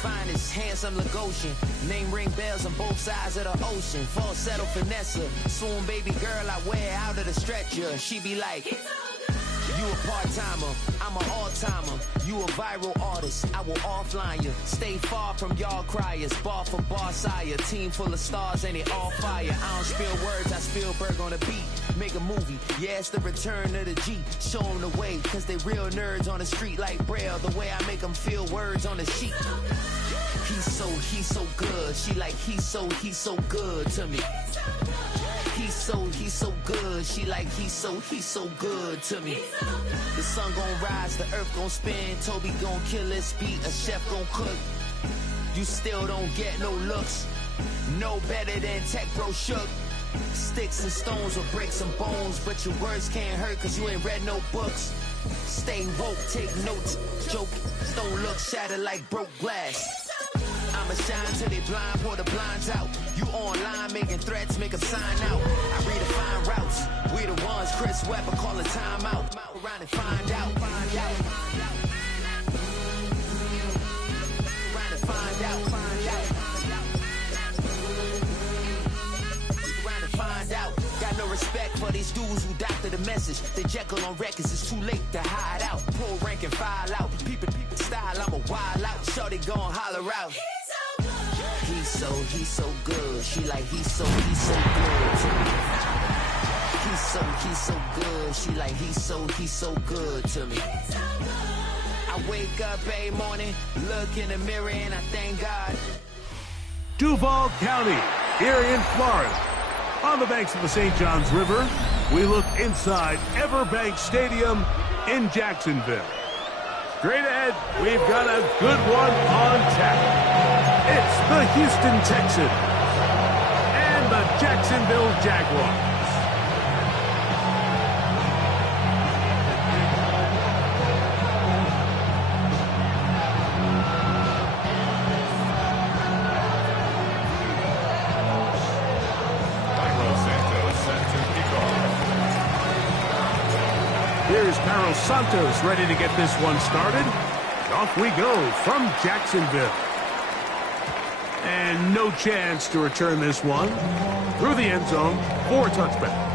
finest, handsome Lagosian. Name ring bells on both sides of the ocean. Falsetto finesse, swoon baby girl I wear out of the stretcher. She be like, you a part-timer, I'm an all-timer. You a viral artist, I will offline you. Stay far from y'all criers, bar for bar sire. Team full of stars and it all fire. I don't spill words, I Spielberg on the beat. Make a movie, yeah, it's the return of the G. Show them the way, cause they real nerds on the street like Braille. The way I make them feel words on the sheet. He's so good. She like, he's so good to me. He's so good. She like, he's so good to me. The sun gon' rise, the earth gon' spin. Toby gon' kill this beat, a chef gon' cook. You still don't get no looks. No better than Tech Bro Shook. Sticks and stones or bricks and bones, but your words can't hurt cause you ain't read no books. Stay woke, take notes, joke. Don't look shattered like broke glass. I'ma shine till they blind, pour the blinds out. You online making threats, make them sign out. I redefine routes. We the ones Chris Webber call a timeout. Around and find out. Find out. Around and find out. Find out. Around and find out. Got no respect for these dudes who doctor the message. They Jekyll on records, it's too late to hide out. Pull rank and file out. People style, I'm a wild out. Shorty gon' holler out. He's so good. She like, he's so good to me. He's so good. She like, he's so good to me. I wake up every morning, look in the mirror and I thank God. Duval County, here in Florida. On the banks of the St. Johns River, we look inside Everbank Stadium in Jacksonville. Straight ahead, we've got a good one on tap. It's the Houston Texans and the Jacksonville Jaguars. Here's Carlos Santos ready to get this one started. Off we go from Jacksonville. And no chance to return this one. Through the end zone for a touchback.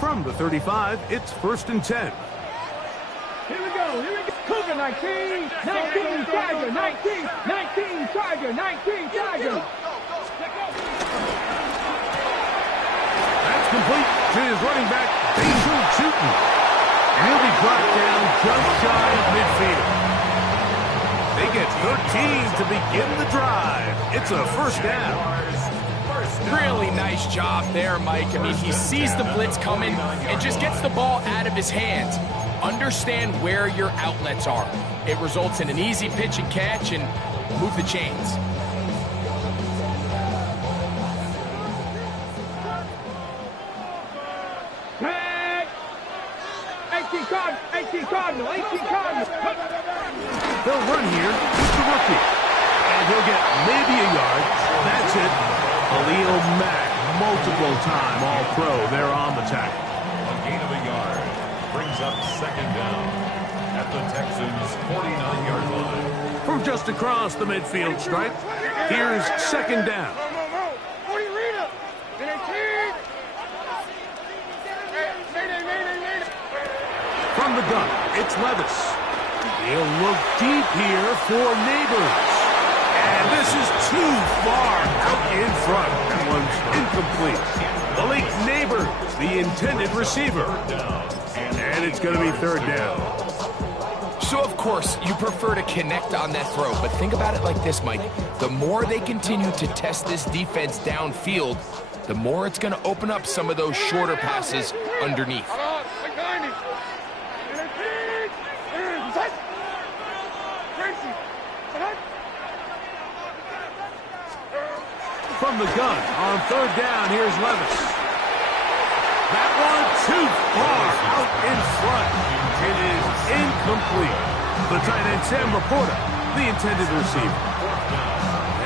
From the 35, it's 1st and 10. Here we go. Cougar 19, 19, Tiger, 19, 19, Tiger, 19, Tiger. That's complete to his running back, Basil Chutin. And he'll be brought down just shy of midfield. They get 13 to begin the drive. It's a 1st down. Really nice job there, Mike. I mean, he sees the blitz coming and just gets the ball out of his hands. Understand where your outlets are. It results in an easy pitch and catch and move the chains. Tag! 18 Cardinal. They'll run here with the rookie. And he'll get maybe a yard. That's it. Khalil Mack, multiple time All-Pro there on the tackle. A gain of a yard brings up 2nd down at the Texans' 49-yard line. From just across the midfield stripe, here's 2nd down. From the gun, it's Levis. He'll look deep here for Neighbors. And this is too far out in front. That one's incomplete. Malik Neighbors, the intended receiver. And it's going to be 3rd down. So, of course, you prefer to connect on that throw, but think about it like this, Mike. The more they continue to test this defense downfield, the more it's going to open up some of those shorter passes underneath. From the gun on 3rd down, here's Levis. That one too far out in front. It is incomplete. The tight end, Sam Laporta, the intended receiver.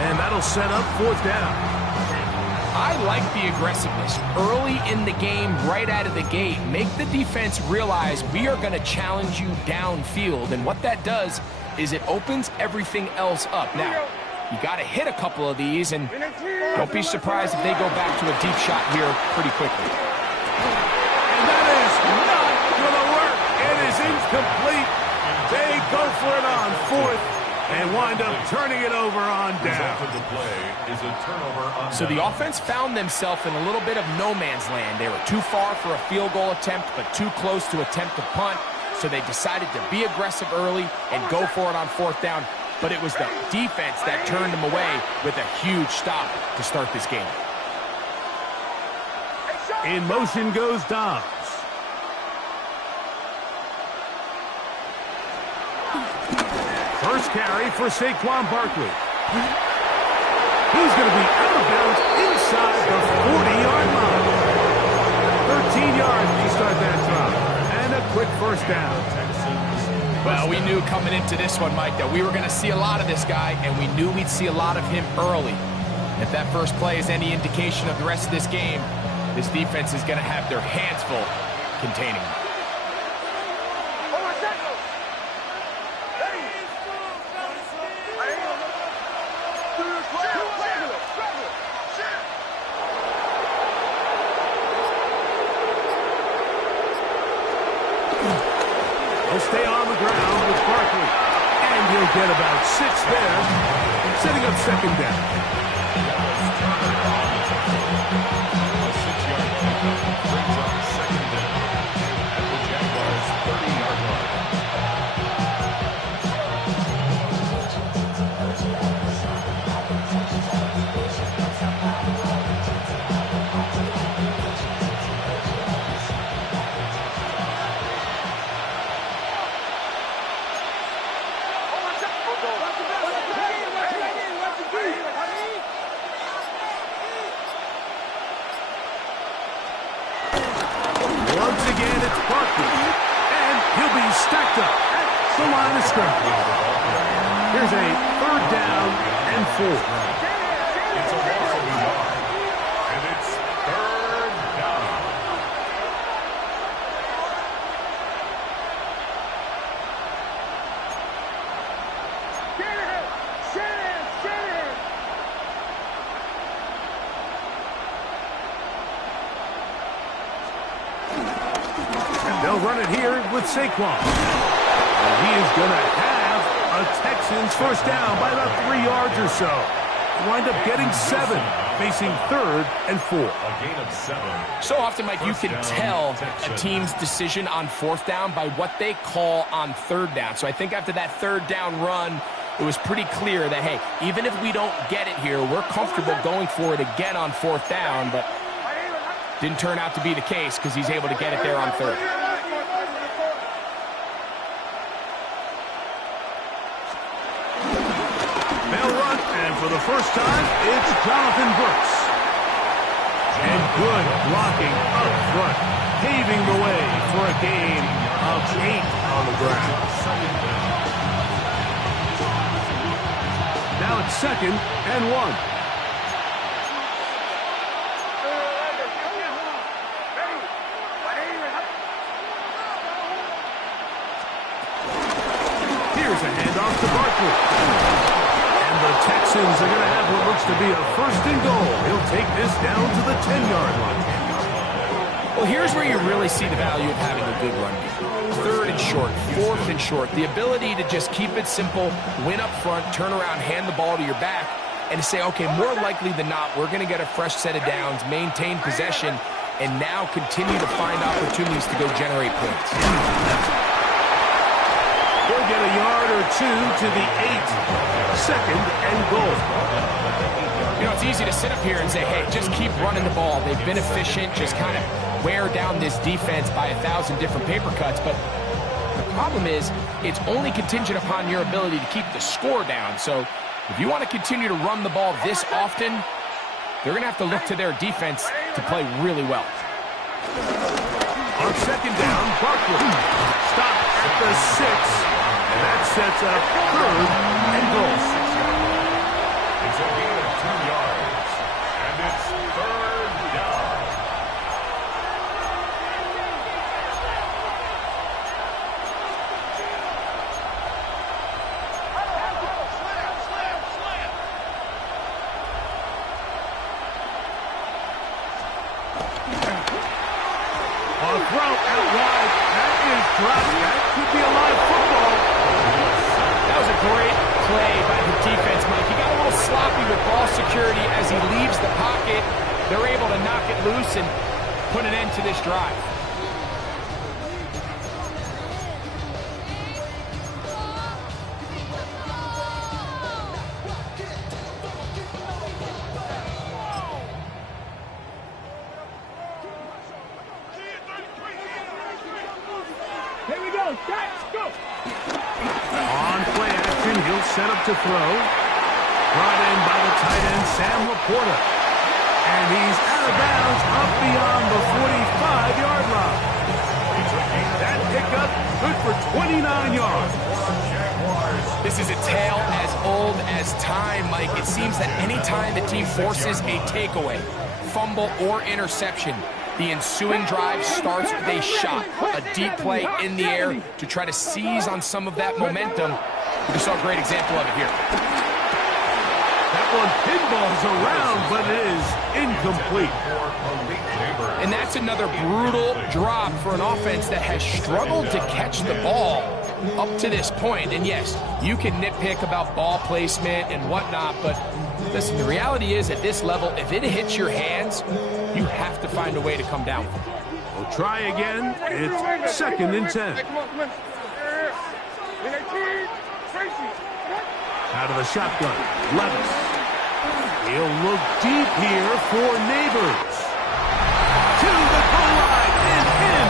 And that'll set up 4th down. I like the aggressiveness early in the game, right out of the gate. Make the defense realize we are going to challenge you downfield. And what that does is it opens everything else up. Now, you got to hit a couple of these, and don't be surprised if they go back to a deep shot here pretty quickly. And that is not going to work. It is incomplete. They go for it on 4th. And wind up turning it over on down. So the offense found themselves in a little bit of no man's land. They were too far for a field goal attempt, but too close to attempt a punt. So they decided to be aggressive early and go for it on 4th down. But it was the defense that turned them away with a huge stop to start this game. In motion goes Dobbs. First carry for Saquon Barkley. He's going to be out of bounds inside the 40-yard line. 13 yards to start that drive. And a quick 1st down. Well, we knew coming into this one, Mike, that we were going to see a lot of this guy, and we knew we'd see a lot of him early. If that first play is any indication of the rest of this game, this defense is going to have their hands full containing him. He'll stay on the ground with Barkley. And he'll get about 6 there, setting up 2nd down. A 6-yard pickup brings up 2nd down at the Jaguars' 30-yard line. Once again, it's Barkley. And he'll be stacked up at the line of scrimmage. Here's a 3rd down and 4. It's a loss of a yard, and it's 3rd down. They'll run it here with Saquon. And he is going to have a Texans 1st down by about 3 yards or so. Wind up getting 7, facing 3rd and 4. A gain of 7. So often, Mike, you can tell a team's decision on 4th down by what they call on 3rd down. So I think after that 3rd down run, it was pretty clear that, hey, even if we don't get it here, we're comfortable going for it again on 4th down, but didn't turn out to be the case because he's able to get it there on 3rd. They'll run, and for the first time, it's Jonathan Brooks. And good blocking up front, paving the way for a gain of 8 on the ground. Now it's 2nd and 1. Here's a handoff to Barkley. And the Texans are going to have what looks to be a 1st and goal. He'll take this down to the 10-yard line. Well, here's where you really see the value of having a good run game. 3rd and short, 4th and short. The ability to just keep it simple, win up front, turn around, hand the ball to your back, and to say, okay, more likely than not, we're going to get a fresh set of downs, maintain possession, and now continue to find opportunities to go generate points. They'll get a yard or 2 to the 8. 2nd and goal. You know, it's easy to sit up here and say, hey, just keep running the ball. They've been efficient, just kind of wear down this defense by 1,000 different paper cuts. But the problem is, it's only contingent upon your ability to keep the score down. So if you want to continue to run the ball this often, they're going to have to look to their defense to play really well. On second down, Barkley. Stop at the 6. And that sets up 3rd and goal. It's a gain of 2 yards. And it's 3rd down. A throw out wide. That is dropped. That could be a live football. That was a great play by the defense, Mike. He got a little sloppy with ball security as he leaves the pocket. They're able to knock it loose and put an end to this drive. Here we go. Set. Go. On play action, he'll set up to throw. Brought in by the tight end, Sam Laporta. And he's out of bounds up beyond the 45-yard line. That pickup good for 29 yards. This is a tale as old as time, Mike. It seems that any time the team forces a takeaway, fumble, or interception, the ensuing drive starts with a shot, a deep play in the air to try to seize on some of that momentum. We saw a great example of it here. That one pinballs around, but it is incomplete. And that's another brutal drop for an offense that has struggled to catch the ball up to this point. And yes, you can nitpick about ball placement and whatnot, but listen, the reality is at this level, if it hits your hands, you have to find a way to come down. We'll try again. It's 2nd and 10. Out of the shotgun, Levis. He'll look deep here for Neighbors. To the goal line and in.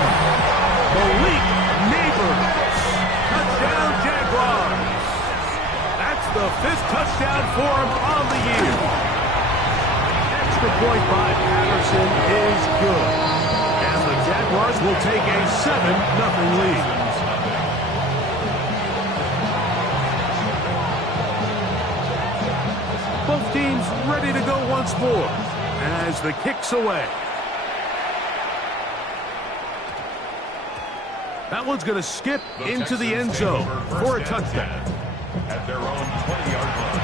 Malik Neighbors. Touchdown, Jaguars. That's the 5th touchdown for him on the year. Extra point by Patterson is good. And the Jaguars will take a 7-0 lead. Both teams ready to go once more as the kick's away. That one's going to skip into the end zone for a touchdown. At their own 20-yard line.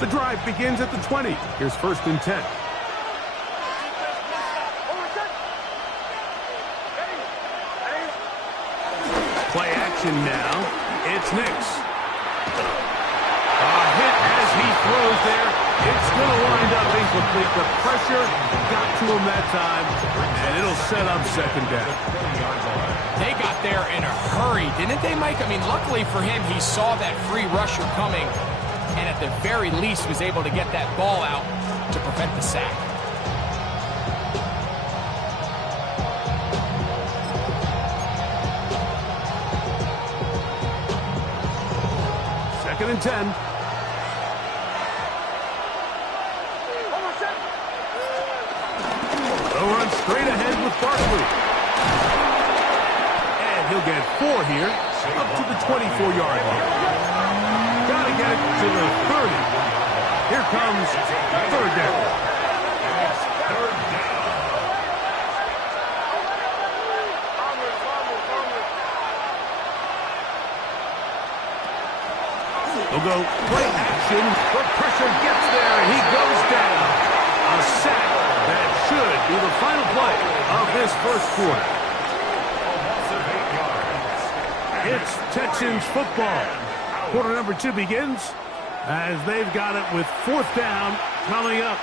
The drive begins at the 20. Here's 1st and 10. Play action now. It's Nix. A hit as he throws there. It's going to wind up incomplete. The pressure got to him that time, and it'll set up 2nd down. They got there in a hurry, didn't they, Mike? I mean, luckily for him, he saw that free rusher coming, and at the very least was able to get that ball out to prevent the sack. Second and 10. They'll run straight ahead with Barkley. And he'll get 4 here, up to the 24-yard line. Gotta get it to the 30. Here comes 3rd down. They'll go play action, but pressure gets there, and he goes down. A sack that should be the final play of this 1st quarter. It's Texans football. Quarter number 2 begins as they've got it with 4th down coming up.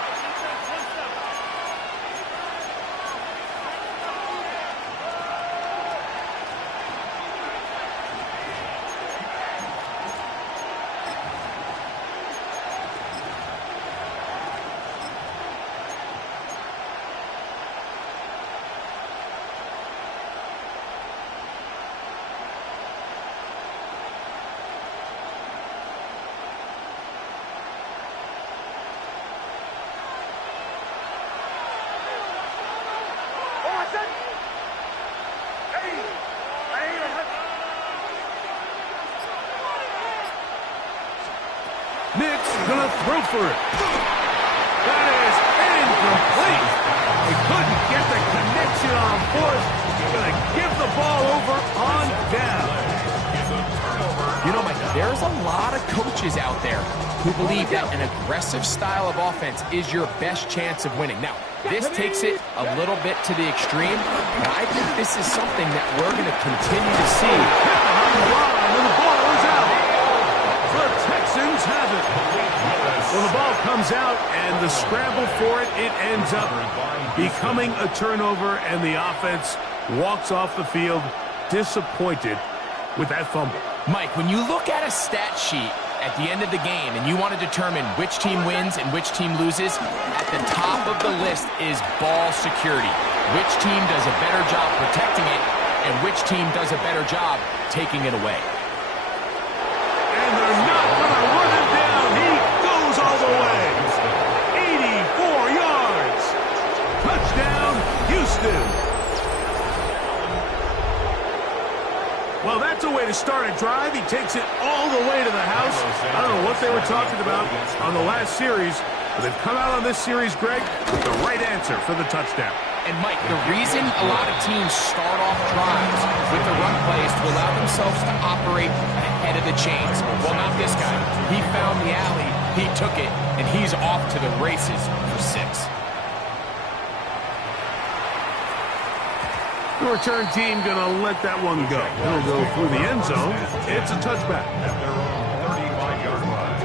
going to throw for it. That is incomplete. He couldn't get the connection on fourth. Going to give the ball over on down. You know, Mike, there's a lot of coaches out there who believe that an aggressive style of offense is your best chance of winning. Now, this takes it a little bit to the extreme, but I think this is something that we're going to continue to see. On the line, and the ball is out. The Texans have it. Well, the ball comes out, and the scramble for it, it ends up becoming a turnover, and the offense walks off the field disappointed with that fumble. Mike, when you look at a stat sheet at the end of the game and you want to determine which team wins and which team loses, at the top of the list is ball security. Which team does a better job protecting it and which team does a better job taking it away. And they're not going to run him down. He goes all the way. 84 yards. Touchdown, Houston. Well, that's a way to start a drive. He takes it all the way to the house. I don't know what they were talking about on the last series, but they've come out on this series, Greg, with the right answer for the touchdown. And, Mike, the reason a lot of teams start off drives with the run plays to allow themselves to operate ahead of the chains. Well, not this guy. He found the alley, he took it, and he's off to the races for 6. The return team going to let that one go. He'll go through the end zone. It's a touchback. At their own 35-yard line.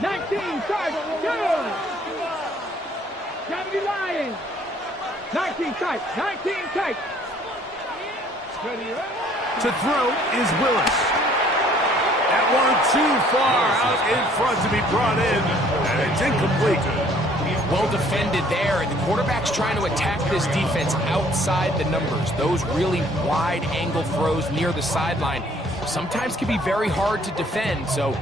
19 tight, go! 70 Lions. 19 tight, 19 tight. To throw is Willis. That one too far out in front to be brought in, and it's incomplete. Well defended there, and the quarterback's trying to attack this defense outside the numbers. Those really wide angle throws near the sideline sometimes can be very hard to defend, so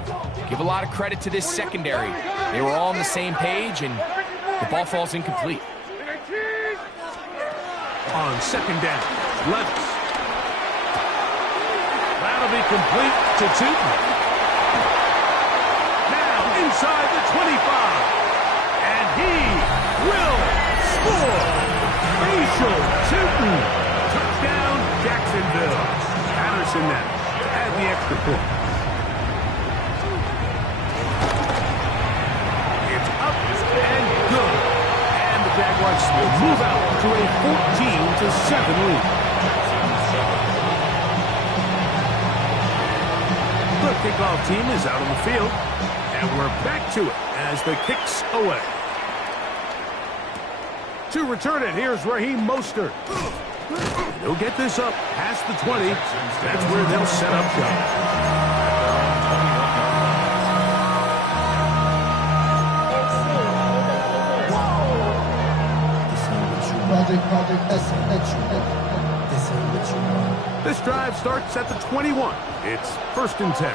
give a lot of credit to this secondary. They were all on the same page, and the ball falls incomplete. On second down, Levis. That'll be complete to Tootin. Now inside the 25. And he will score. Rachel Tootin. Touchdown, Jacksonville. Patterson now to add the extra point. It's up and good. And the Jaguars move out to a 14-7 lead. The kickoff team is out on the field, and we're back to it as the kick's away. To return it, here's Raheem Mostert. He'll get this up past the 20. That's where they'll set up shop. This drive starts at the 21. It's 1st and 10.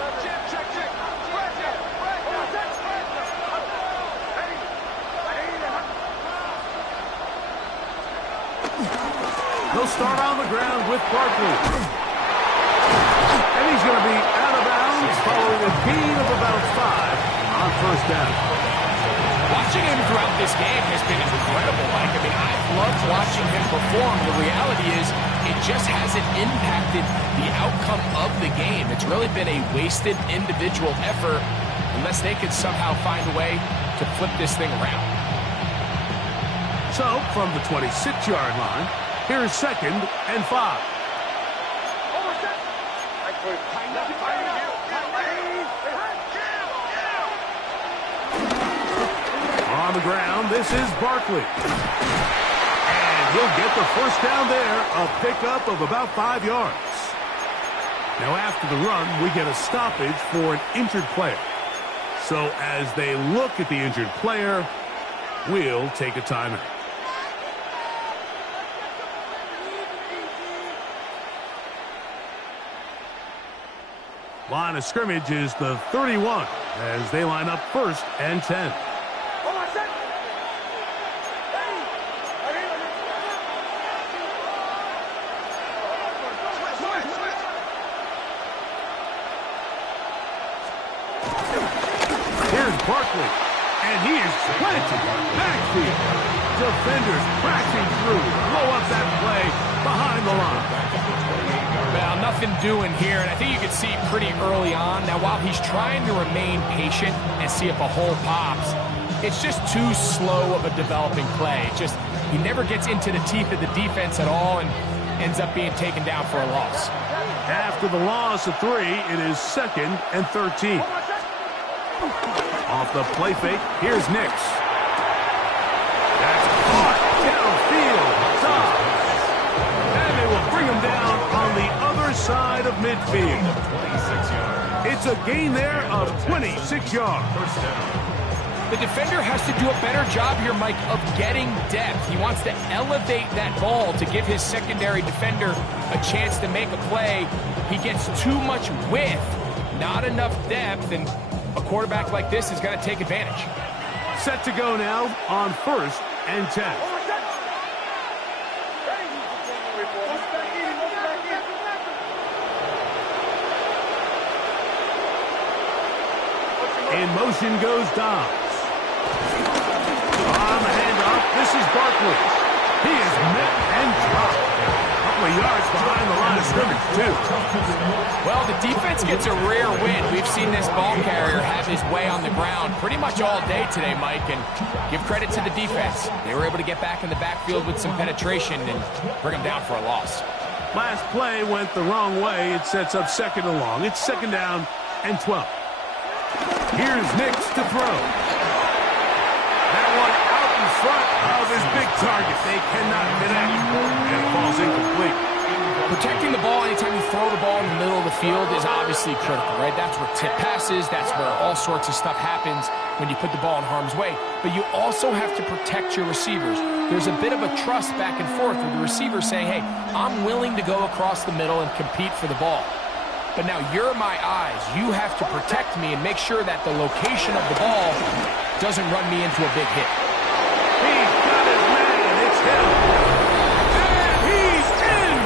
They'll start on the ground with Barkley. And he's going to be out of bounds following a gain of about 5 on 1st down. Watching him throughout this game has been incredible, Mike. I mean, I've loved watching him perform. The reality is it just hasn't impacted the outcome of the game. It's really been a wasted individual effort unless they could somehow find a way to flip this thing around. So, from the 26-yard line, here's 2nd and 5. On the ground, this is Barkley. And he'll get the 1st down there, a pickup of about 5 yards. Now after the run, we get a stoppage for an injured player. So as they look at the injured player, we'll take a timeout. Line of scrimmage is the 31 as they line up 1st and 10. Barkley. And he is planted backfield. Defenders crashing through. Blow up that play behind the line. Well, nothing doing here, and I think you can see pretty early on. Now, while he's trying to remain patient and see if a hole pops, it's just too slow of a developing play. He never gets into the teeth of the defense at all and ends up being taken down for a loss. After the loss of 3, it is 2nd and 13. Off the play fake, here's Nix. That's caught downfield. Dobbs. And they will bring him down on the other side of midfield. 26 yards. It's a gain there of 26 yards. First down. The defender has to do a better job here, Mike, of getting depth. He wants to elevate that ball to give his secondary defender a chance to make a play. He gets too much width, not enough depth, and a quarterback like this is going to take advantage. Set to go now on 1st and 10. In motion goes Dobbs. On the handoff, this is Barkley. He is met and dropped. A couple of yards behind the line of scrimmage, too. Well, the defense gets a rare win. We've seen this ball carrier have his way on the ground pretty much all day today, Mike, and give credit to the defense. They were able to get back in the backfield with some penetration and bring him down for a loss. Last play went the wrong way. It sets up 2nd and long. It's 2nd down and 12. Here's Nix to throw. That one out in front of his big target. They cannot connect, and it falls incomplete. Protecting the ball anytime you throw the ball in the middle of the field is obviously critical, right? That's where tip passes, that's where all sorts of stuff happens when you put the ball in harm's way. But you also have to protect your receivers. There's a bit of a trust back and forth with the receiver saying, hey, I'm willing to go across the middle and compete for the ball. But now you're my eyes. You have to protect me and make sure that the location of the ball doesn't run me into a big hit. He's got his man. It's him. And he's in.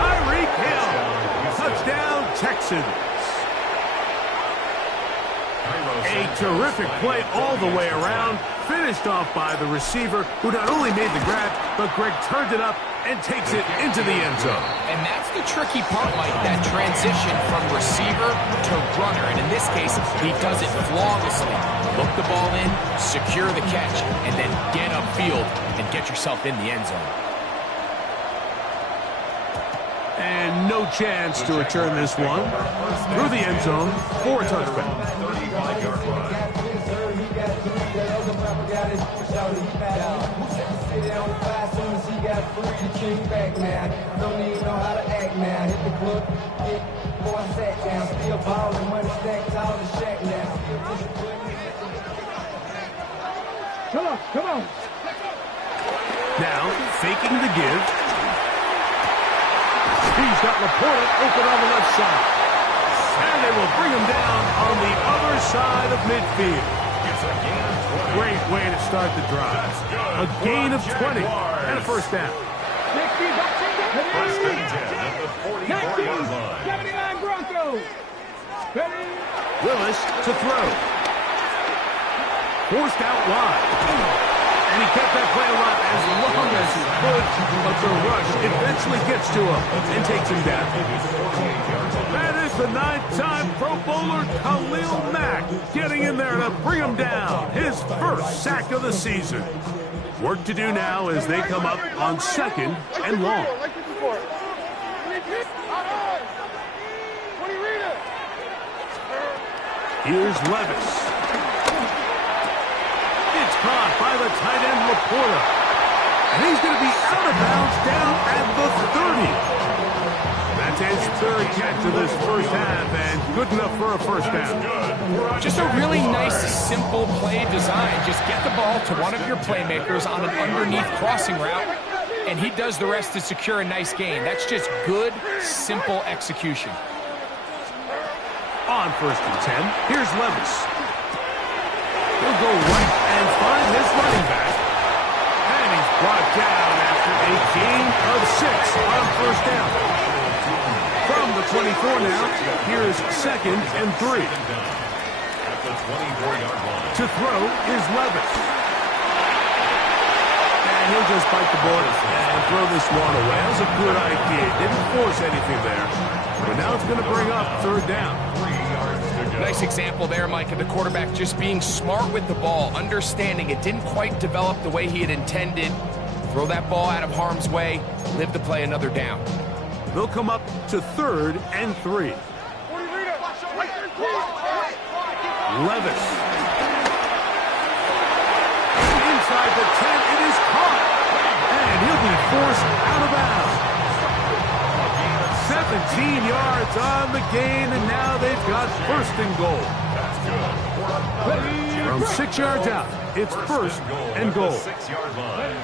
Tyreek Hill. Touchdown, Texans. A terrific play all the way around. Finished off by the receiver, who not only made the grab, but Greg turned it up and takes it into the end zone. And that's the tricky part, Mike, that transition from receiver to runner. And in this case, he does it flawlessly. Look the ball in, secure the catch, and then get upfield and get yourself in the end zone. And no chance to return this one through the end zone for a touchback. 35-yard run. Come on. Now, faking the give. He's got Laporta open on the left side. And they will bring him down on the other side of midfield. It's a gain of 20. Great way to start the drive. A gain of 20 and a first down. First and 10 at the 44-yard line. 79 Broncos. Ready? Willis to throw. Forced out wide. And he kept that play alive as long as he could, but the rush eventually gets to him and takes him down. That is the 9-time Pro Bowler Khalil Mack getting in there to bring him down. His first sack of the season. Work to do now as they come up on 2nd and long. Here's Levis. It's caught by the tight end Laporta. And he's going to be out of bounds down at the 30. That's his 3rd catch of this first half, and good enough for a first down. Just a really nice, simple play design. Just get the ball to one of your playmakers on an underneath crossing route, and he does the rest to secure a nice gain. That's just good, simple execution. On 1st and 10, here's Levis. He'll go right and find his running back. And he's brought down after a gain of 6 on first down. From the 24 now, here's 2nd and 3. the 24-yard line. To throw is Levis. And he'll just bite the bullet and throw this one away. That was a good idea. Didn't force anything there. But now it's going to bring up third down. 3 yards to go. Nice example there, Mike, of the quarterback just being smart with the ball, understanding it didn't quite develop the way he had intended. Throw that ball out of harm's way, live to play another down. They'll come up to 3rd and 3. Levis. Inside the 10, it is caught. And he'll be forced out of bounds. 17 yards on the gain, and now they've got 1st and goal. From 6 yards out, it's 1st and goal. 6-yard line.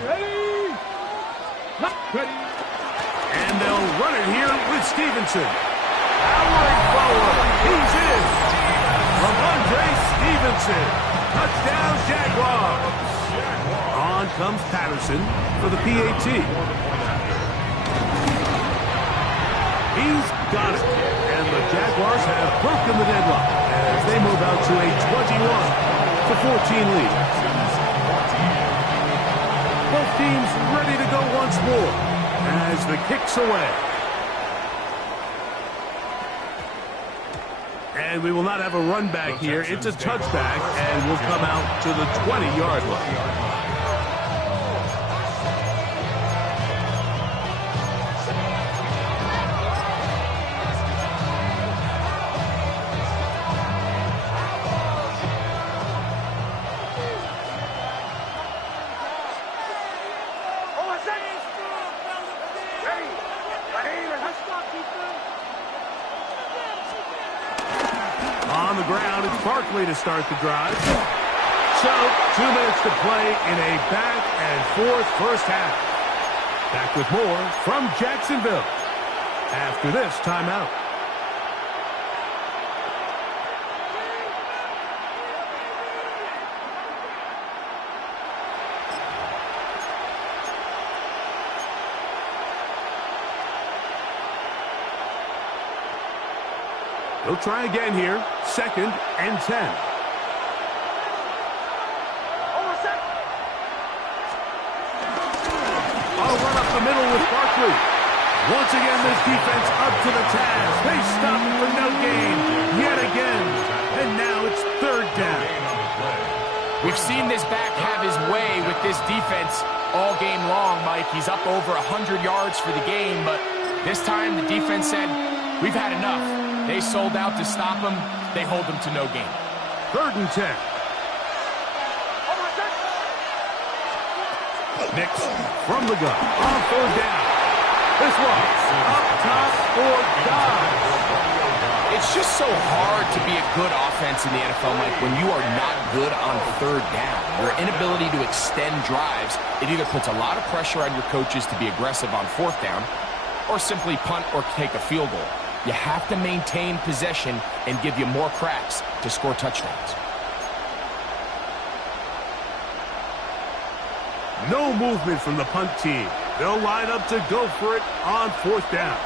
And they'll run it here with Stevenson. Powering forward. He's in. From Andre Stevenson. Touchdown, Jaguars. On comes Patterson for the PAT. He's got it. And the Jaguars have broken the deadlock as they move out to a 21-14 lead. Both teams ready to go once more as the kick's away. And we will not have a run back here. It's a touchback, and we'll come out to the 20-yard line. On the ground, it's Barkley to start the drive. So, 2 minutes to play in a back-and-forth first half. Back with more from Jacksonville after this timeout. They'll try again here. 2nd and 10. I'll run up the middle with Barkley. Once again, this defense up to the task. They stop it for no gain yet again. And now it's 3rd down. We've seen this back have his way with this defense all game long, Mike. He's up over 100 yards for the game, but this time the defense said, we've had enough. They sold out to stop him. They hold him to no gain. 3rd and 10. Nix from the gun on 4th down. This one up top for Dobbs. It's just so hard to be a good offense in the NFL, Mike, when you are not good on 3rd down. Your inability to extend drives, it either puts a lot of pressure on your coaches to be aggressive on 4th down or simply punt or take a field goal. You have to maintain possession and give you more cracks to score touchdowns. No movement from the punt team. They'll line up to go for it on 4th down.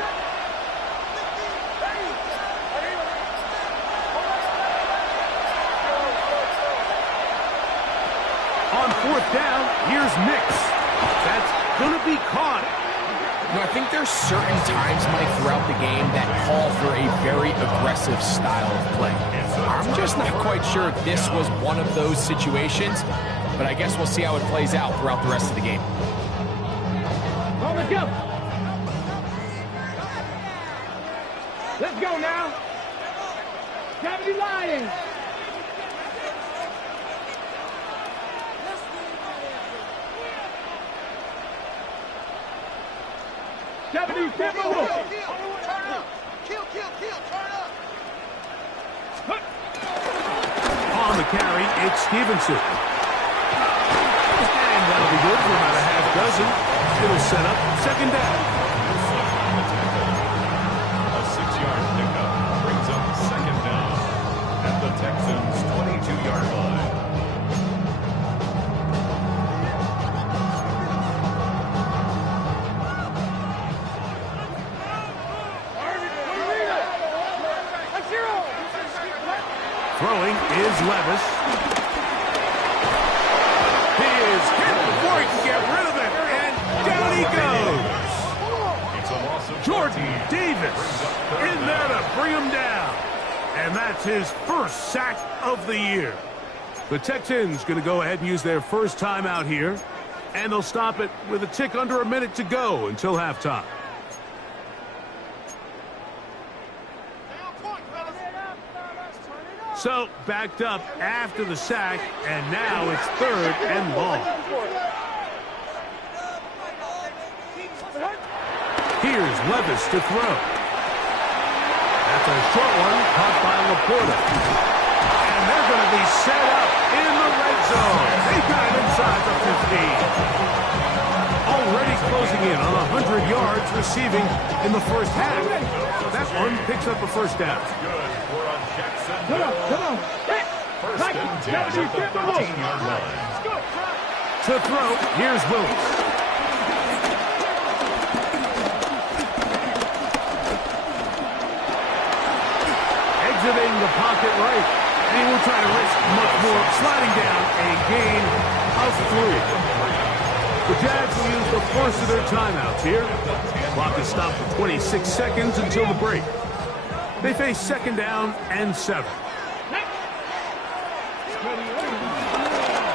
On 4th down, here's Nix. That's going to be caught. You know, I think there's certain times, Mike, throughout the game that call for a very aggressive style of play. I'm just not quite sure if this was one of those situations, but I guess we'll see how it plays out throughout the rest of the game. On the jump. Let's go now. Gravity Lions. Japanese tempo. Turn up. Kill, turn up. On the carry, it's Stevenson. And that'll be good for about a half dozen. It'll set up 2nd down. A 6-yard pickup brings up 2nd down at the Texans' 22-yard line. Throwing is Levis. He is hit before he can get rid of it, and down he goes. It's a loss of Jordan 14. Davis in there to bring him down. And that's his first sack of the year. The Texans going to go ahead and use their first timeout here, and they'll stop it with a tick under a minute to go until halftime. So, backed up after the sack, and now it's 3rd and long. Here's Levis to throw. That's a short one, caught by Laporta. And they're going to be set up in the red zone. They got it inside the 15. Already closing in on 100 yards receiving in the first half. That one picks up a first down. Come on. First and 10 at the 13-yard line. To throw, here's Willis. Exiting the pocket right. And he won't try to risk much more. Sliding down a gain of 3. The Jags will use the first of their timeouts here. Clock is stopped for 26 seconds until the break. They face 2nd down and 7.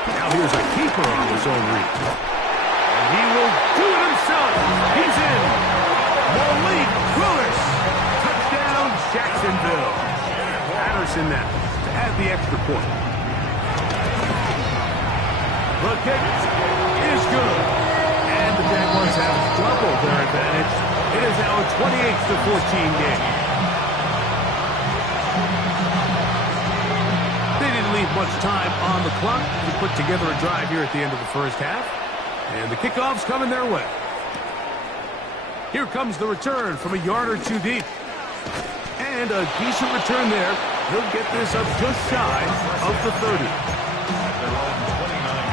Now here's a keeper on his own read. And he will do it himself. He's in. Malik Willis. Touchdown, Jacksonville. Patterson now to add the extra point. The kick is good. And the Jaguars have doubled their advantage. It is now a 28-14 game. They didn't leave much time on the clock to put together a drive here at the end of the first half. And the kickoff's coming their way. Here comes the return from a yard or 2 deep. And a decent return there. He'll get this up just shy of the 30. Their own 29-yard line.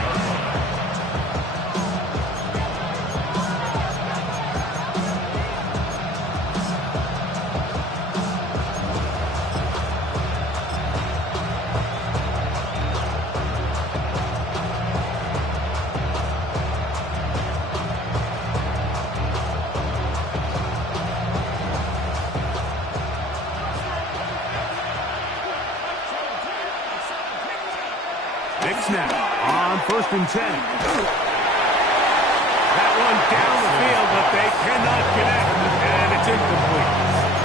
Snap on 1st and 10. That one down the field, but they cannot connect, and it's incomplete.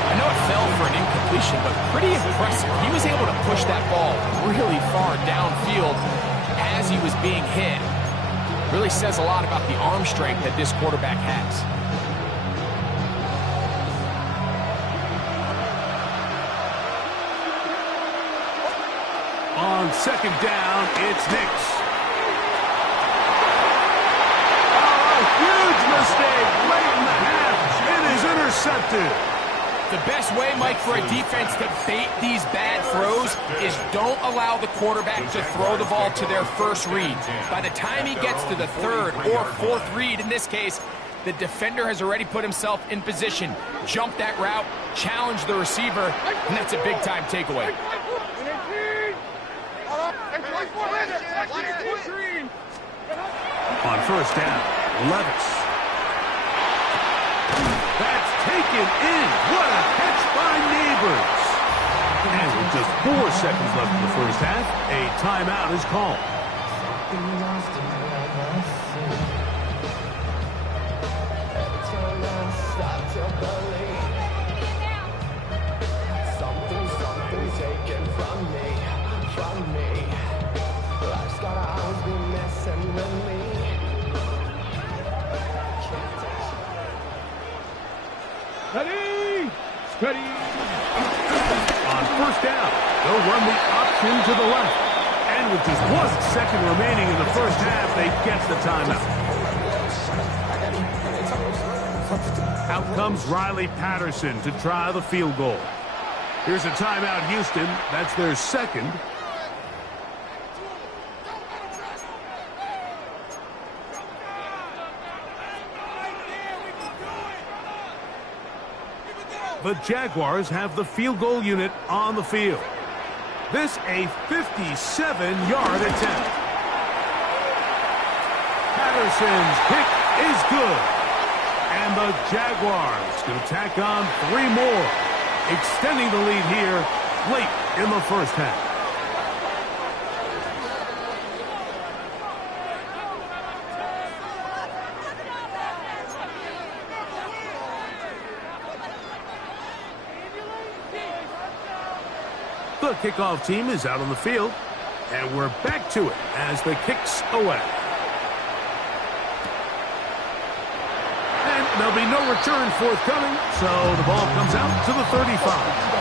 I know it fell for an incompletion, but pretty impressive. He was able to push that ball really far downfield as he was being hit. Really says a lot about the arm strength that this quarterback has. On 2nd down, it's Nix. Oh, a huge mistake late in the half. It is intercepted. The best way, Mike, for a defense to bait these bad throws is don't allow the quarterback to throw the ball to their first read. By the time he gets to the 3rd or 4th read, in this case, the defender has already put himself in position, jump that route, challenge the receiver, and that's a big-time takeaway. On 1st down, Levis. That's taken in. What a catch by Neighbors. And with just 4 seconds left in the first half, a timeout is called. Something taken from me. Life's gotta always be messing with me. Ready. On 1st down, they'll run the option to the left. And with just 1 second remaining in the first half, they get the timeout. Out comes Riley Patterson to try the field goal. Here's a timeout, Houston. That's their 2nd. The Jaguars have the field goal unit on the field. This a 57-yard attempt. Patterson's kick is good. And the Jaguars can tack on 3 more, extending the lead here late in the first half. The kickoff team is out on the field, and we're back to it as the kick's away. And there'll be no return forthcoming, so the ball comes out to the 35.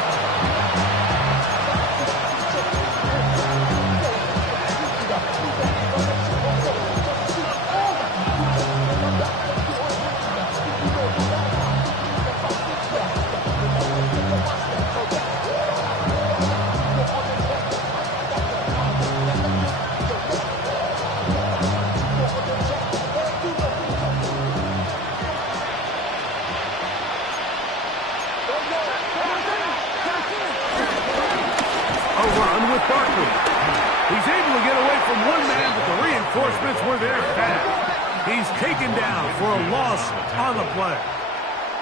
He's able to get away from one man, but the reinforcements were there fast. He's taken down for a loss on the play.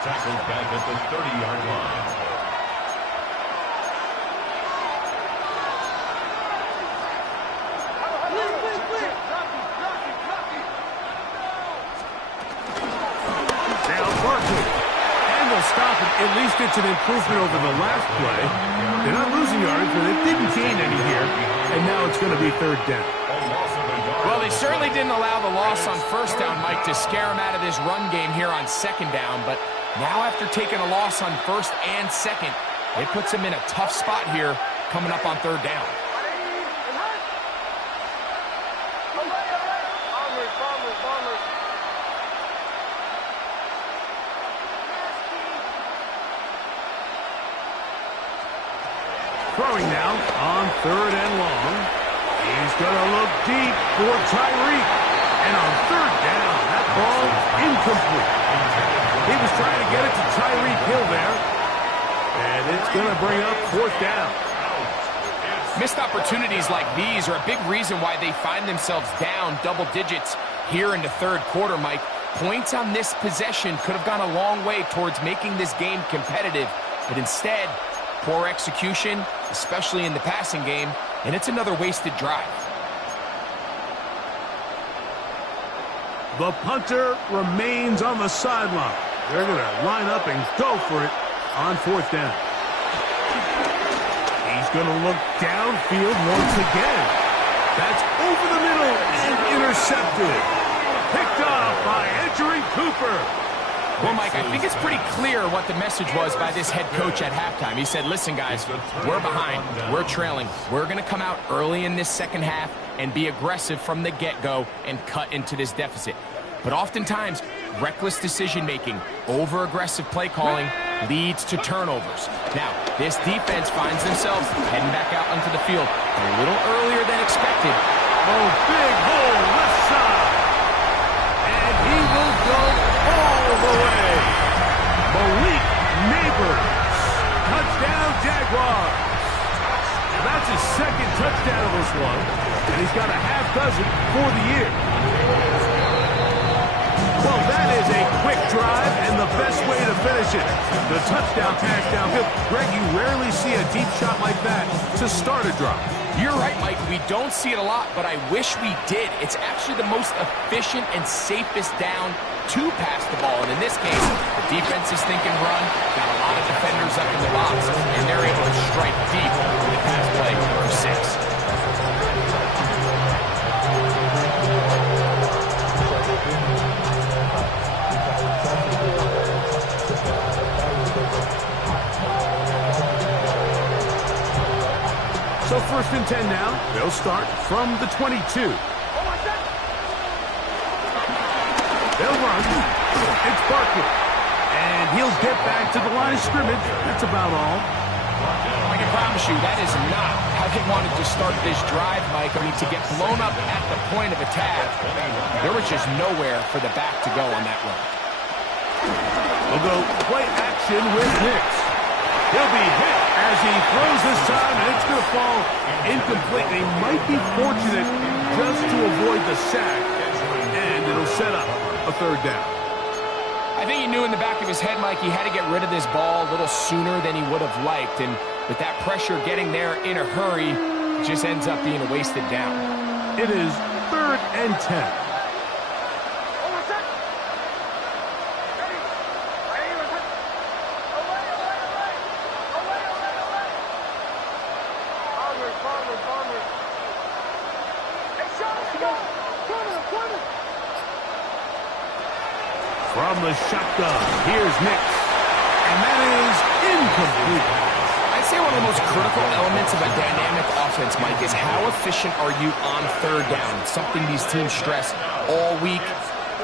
Tackled back at the 30-yard line. Now Barkley. And they'll stop it. At least it's an improvement over the last play. They're not losing yards, but they didn't gain any here. And now it's going to be 3rd down. Well, they certainly didn't allow the loss on 1st down, Mike, to scare him out of this run game here on 2nd down. But now after taking a loss on 1st and 2nd, it puts him in a tough spot here coming up on 3rd down. Throwing now on 3rd and long. He's going to look deep for Tyreek. And on 3rd down, that ball incomplete. He was trying to get it to Tyreek Hill there. And it's going to bring up 4th down. Missed opportunities like these are a big reason why they find themselves down double digits here in the 3rd quarter, Mike. Points on this possession could have gone a long way towards making this game competitive. But instead, poor execution, especially in the passing game, and it's another wasted drive. The punter remains on the sideline. They're going to line up and go for it on 4th down. He's going to look downfield once again. That's over the middle and intercepted. Picked off by Edgerrin Cooper. Well, Mike, I think it's pretty clear what the message was by this head coach at halftime. He said, listen, guys, we're behind. We're trailing. We're going to come out early in this 2nd half and be aggressive from the get-go and cut into this deficit. But oftentimes, reckless decision-making, over-aggressive play calling leads to turnovers. Now, this defense finds themselves heading back out onto the field a little earlier than expected. Oh, big hole left side. And he will go all the way. Malik Neighbors. Touchdown, Jaguars. And that's his 2nd touchdown of this one. And he's got a half dozen for the year. Well, that is a quick drive and the best way to finish it. The touchdown pass downfield. Greg, you rarely see a deep shot like that to start a drive. You're right, Mike. We don't see it a lot, but I wish we did. It's actually the most efficient and safest down to pass the ball. And in this case, the defense is thinking run, got a lot of defenders up in the box, and they're able to strike deep with the pass play for 6. So 1st and 10 now. They'll start from the 22. They'll run. It's Barkley. And he'll get back to the line of scrimmage. That's about all. I can promise you that is not how they wanted to start this drive, Mike. I mean, to get blown up at the point of attack, there was just nowhere for the back to go on that run. We'll go play action with Hicks. He'll be hit as he throws this time, and it's going to fall incomplete. He might be fortunate just to avoid the sack, and it'll set up a third down. I think he knew in the back of his head, Mike, he had to get rid of this ball a little sooner than he would have liked. And with that pressure getting there in a hurry, it just ends up being a wasted down. It is 3rd and 10. From the shotgun, here's Nix. And that is incomplete. I'd say one of the most critical elements of a dynamic offense, Mike, is how efficient are you on third down? It's something these teams stress all week.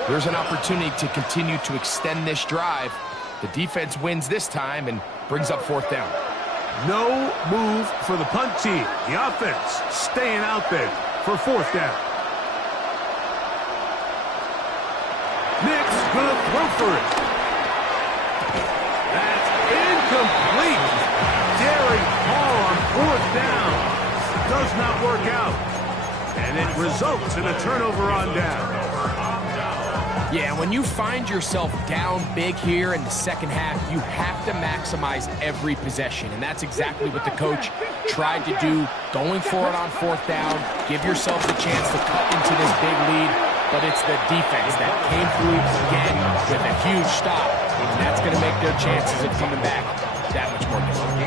There's an opportunity to continue to extend this drive. The defense wins this time and brings up 4th down. No move for the punt team. The offense staying out there for 4th down. Nick's gonna throw for it. That's incomplete. Daring Hall on 4th down. Does not work out. And it results in a turnover on down. Yeah, when you find yourself down big here in the second half, you have to maximize every possession. And that's exactly what the coach tried to do, going for it on 4th down. Give yourself the chance to cut into this big lead. But it's the defense that came through again with a huge stop. And that's going to make their chances of coming back that much more difficult.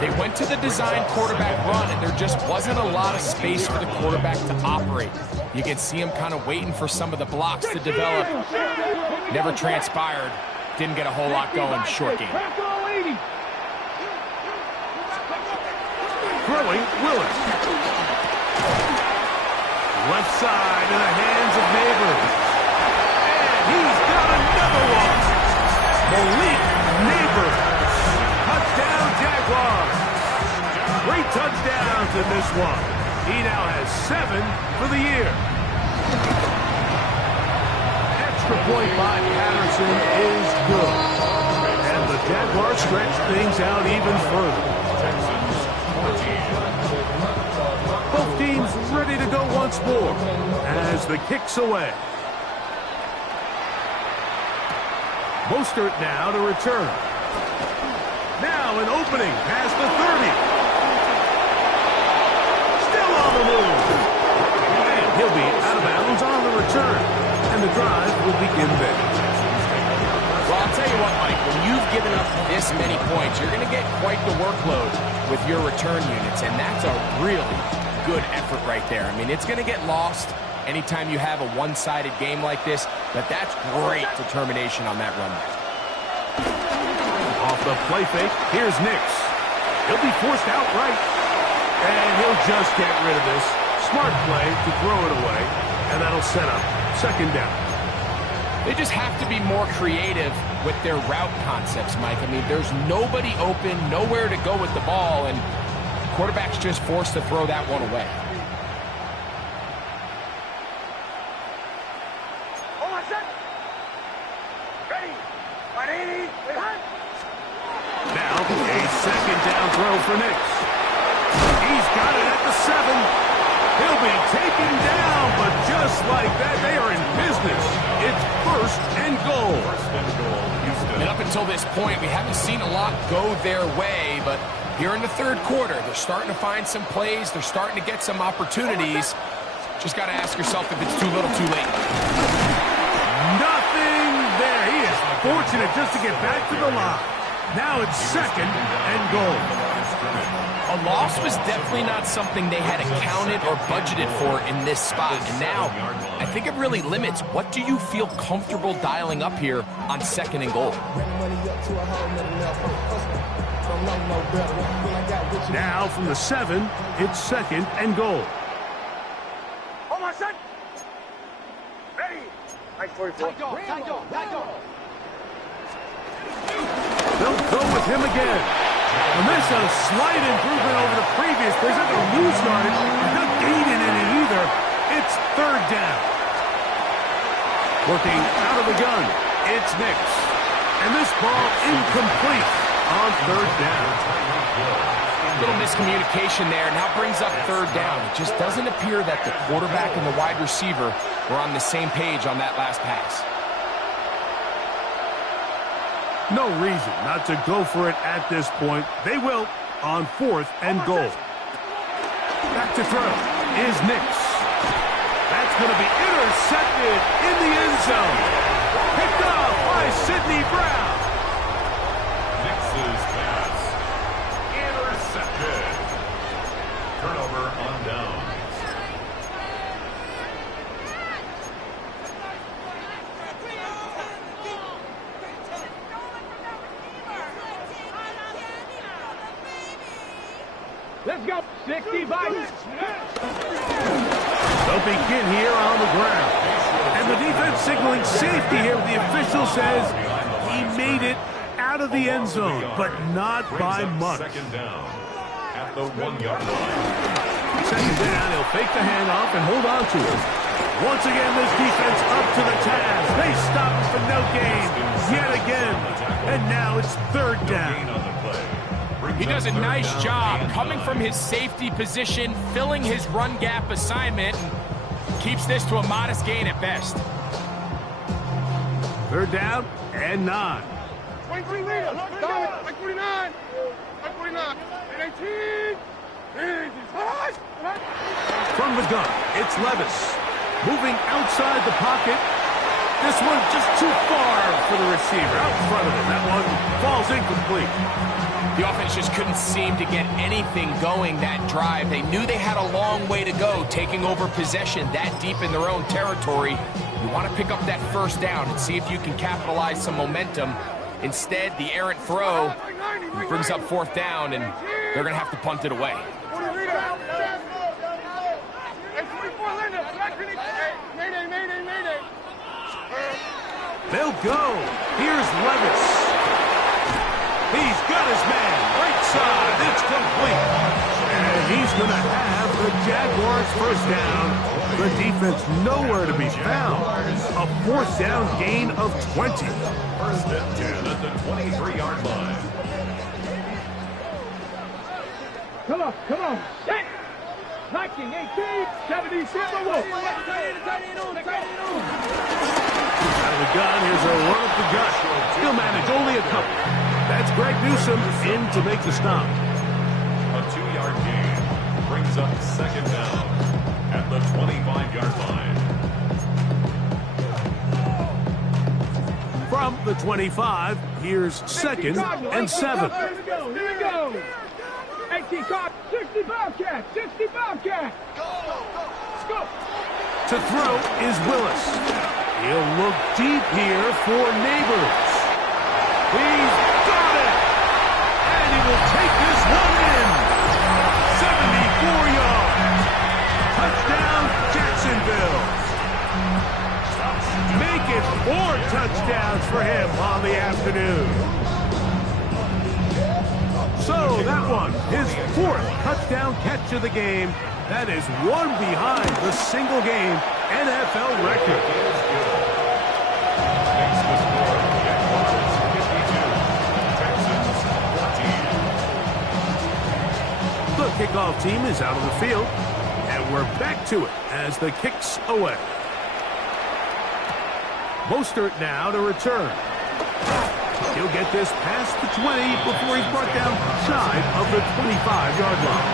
They went to the design quarterback run, and there just wasn't a lot of space for the quarterback to operate. You can see him kind of waiting for some of the blocks to develop. Never transpired. Didn't get a whole lot going. Short game. Throwing, Willis. Left side in the hands of Neighbors. And he's got another one. Malik Neighbors. Touchdown, Jaguars. 3 touchdowns in this one. He now has 7 for the year. Extra point by Patterson is good. And the Jaguars stretch things out even further. Both teams ready to go once more as the kick's away. Mostert now to return. Now an opening past the 30. Still on the move. And he'll be out of bounds on the return. And the drive will begin there. Well, I'll tell you what, Mike, when you've given up this many points, you're going to get quite the workload with your return units, and that's a really good effort right there. I mean, it's going to get lost anytime you have a one-sided game like this, but that's great determination on that run. Off the play fake, here's Nix. He'll be forced out right, and he'll just get rid of this. Smart play to throw it away, and that'll set up 2nd down. They just have to be more creative with their route concepts, Mike. I mean, there's nobody open, nowhere to go with the ball, and quarterback's just forced to throw that one away. Now, a 2nd down throw for Nix. He's got it at the 7. He'll be taken down, but just like that, they are in business. It's 1st and goal. And up until this point, we haven't seen a lot go their way, but here in the 3rd quarter, they're starting to find some plays. They're starting to get some opportunities. Just got to ask yourself if it's too little, too late. Nothing there. He is fortunate just to get back to the line. Now it's 2nd and goal. A loss was definitely not something they had accounted or budgeted for in this spot. And now, I think it really limits what do you feel comfortable dialing up here on 2nd and goal. Now from the 7, it's 2nd and goal. Hold on, son. Ready. Nice 44. They'll go with him again. And this is a slight improvement over the previous. There's not going to lose yardage. They're not gaining any either. It's 3rd down. Working out of the gun. It's Nix. And this ball incomplete. on third down. Little miscommunication there. Now brings up third down. It just doesn't appear that the quarterback and the wide receiver were on the same page on that last pass. No reason not to go for it at this point. They will on 4th and goal. Back to throw is Nix. That's going to be intercepted in the end zone. Picked off by Sidney Brown. Nix's pass intercepted. Turnover on down. Let's go. 65. They'll begin here on the ground. And the defense signaling safety here. The official says he made it out of the end zone, but not by much. Second down at the 1-yard line. Second down, he'll fake the handoff and hold on to it. Once again, this defense up to the task. They stop it for no gain yet again. And now it's third down. He does a nice job coming from his safety position, filling his run gap assignment, and keeps this to a modest gain at best. Third down and 9. 23 meters. Like 49. Like 49. 18. From the gun, it's Levis. Moving outside the pocket. This one just too far for the receiver. Out in front of him. That one falls incomplete. The offense just couldn't seem to get anything going that drive. They knew they had a long way to go, taking over possession that deep in their own territory. You want to pick up that first down and see if you can capitalize some momentum. Instead, the errant throw brings up 4th down, and they're going to have to punt it away. They'll go. Here's Levis. He's got his man. Right side. It's complete. And he's going to have the Jaguars first down. The defense nowhere to be found. A 4th down gain of 20. First and 10 at the 23-yard line. Come on. Set. 19, 18, 70, Silver Wolf. Out of the gun, here's a run up the gut. He'll manage only a couple. That's Greg Newsome in to make the stop. A 2-yard gain brings up second down at the 25-yard line. From the 25, here's 2nd and 7. Here we go. 18 card, 60 Bobcat. Let's go. To throw is Willis. He'll look deep here for Neighbors. He's got it! And he will take this one in. 74 yards. Touchdown, Jacksonville. Make it 4 touchdowns for him on the afternoon. So that one, his 4th touchdown catch of the game. That is one behind the single-game NFL record. Makes the score. Jaguars 52. Texans 14. The kickoff team is out on the field, and we're back to it as the kick's away. Mostert now to return. He'll get this past the 20 before he's brought down shy of the 25-yard line.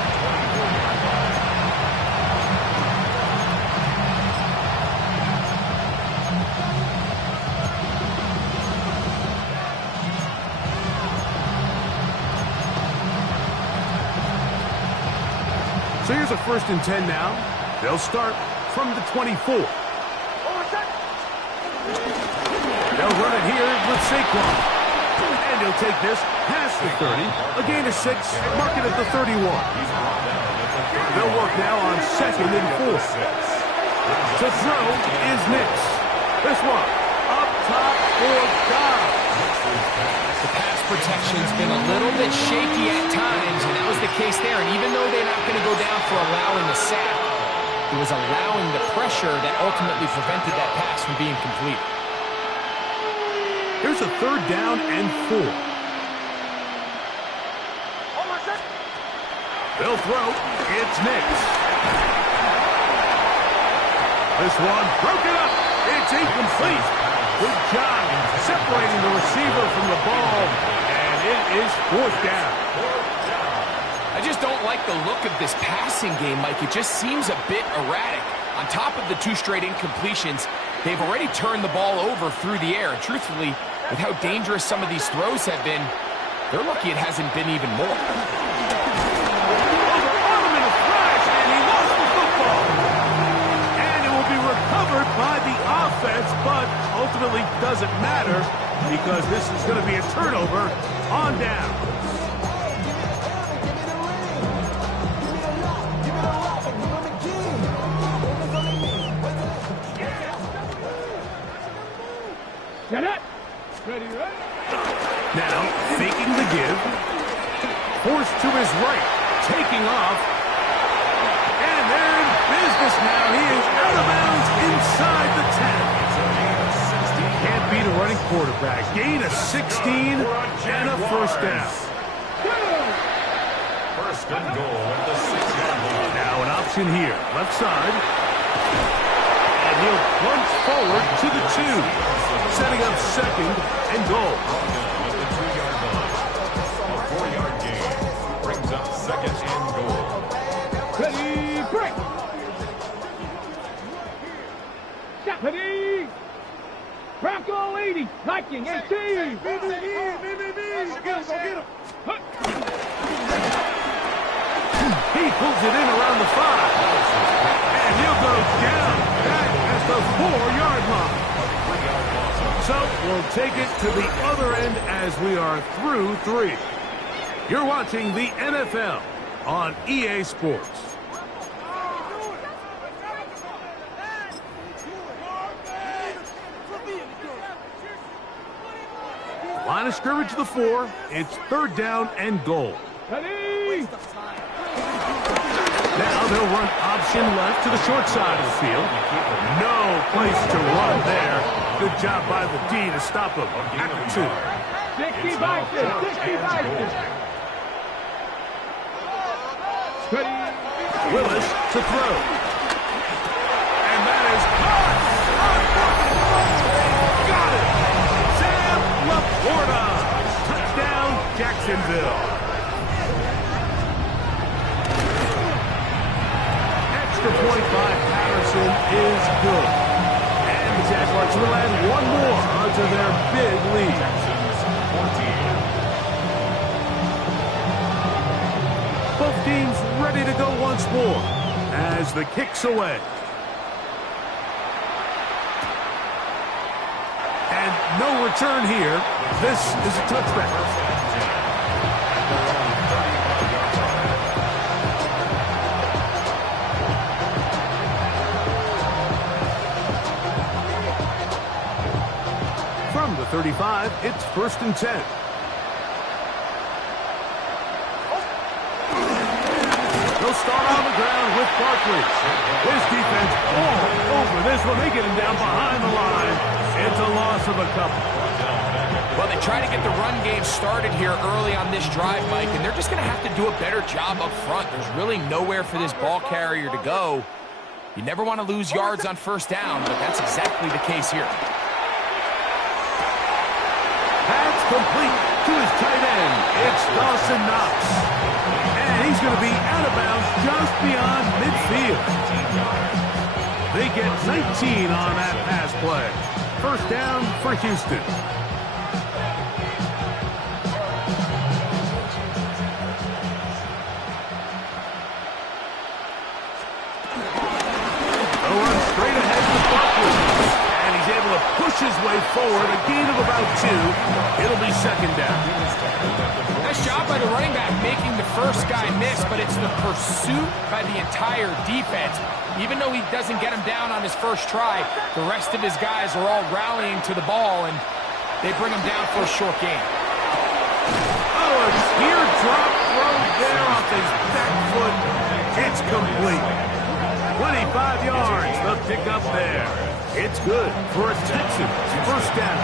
So here's a 1st and 10 now. They'll start from the 24. They'll run it here with Saquon. And he'll take this past the 30, a gain of 6, mark it at the 31. They'll work now on 2nd and 4. To throw is Nix. This one, up top for Dobbs. The pass protection's been a little bit shaky at times, and that was the case there. And even though they're not going to go down for allowing the sack, it was allowing the pressure that ultimately prevented that pass from being complete. Here's a 3rd down and 4. They'll throw. It's Nix. This one broken up. It's incomplete. Good job separating the receiver from the ball, and it is fourth down. I just don't like the look of this passing game, Mike. It just seems a bit erratic. On top of the 2 straight incompletions, they've already turned the ball over through the air. And truthfully, with how dangerous some of these throws have been, they're lucky it hasn't been even more. On him in a flash, and he lost the football. And it will be recovered by the offense, but ultimately doesn't matter because this is going to be a turnover on down. Get it. Ready, ready. Now, faking the give. Forced to his right. Taking off. And they're in business now. He is out of bounds inside the 10. Can't beat a running quarterback. Gain of 16 and a first down. First and goal at the 6-yard line. Now an option here. Left side. And he'll plunge forward to the 2. Setting up second and goal. At the 2-yard line. A 4-yard gain brings up second and goal. Ready, break. Stop. Ready. Bronco 80. Viking 18. Go get him. He pulls it in around the 5. And he'll go down back at the 4-yard line. So we'll take it to the other end as we are through 3. You're watching the NFL on EA Sports. Line of scrimmage to the 4. It's third down and goal. Ready. Now they'll run option left to the short side of the field. No place to run there. Good job by the D to stop him at the 2. 60 Vikings. 60 Vikings. Ready. Willis to throw. And that is caught. Got it. Sam Laporta. Touchdown, Jacksonville. Extra point by Patterson is good. And the Jaguars will add one more onto their big lead. Texans 14. Both teams ready to go once more as the kick's away. And no return here. This is a touchback. From the 35, it's first and 10. They'll start on the ground with Barkley. His defense all over this one. They get him down behind the line. It's a loss of a couple. Well, they try to get the run game started here early on this drive, Mike, and they're just going to have to do a better job up front. There's really nowhere for this ball carrier to go. You never want to lose yards on first down, but that's exactly the case here. Pass complete to his tight end. It's Dawson Knox. And he's going to be out of bounds just beyond midfield. They get 19 on that pass play. First down for Houston. They'll run straight ahead with Barkley. And he's able to push his way forward. A gain of about 2. It'll be second down. Nice job by the running back making the first guy miss, but it's the pursuit by the entire defense. Even though he doesn't get him down on his first try, the rest of his guys are all rallying to the ball, and they bring him down for a short gain. Oh, a teardrop throw there off his back foot. It's complete. 25 yards, the pick up there. It's good for a Texans first down.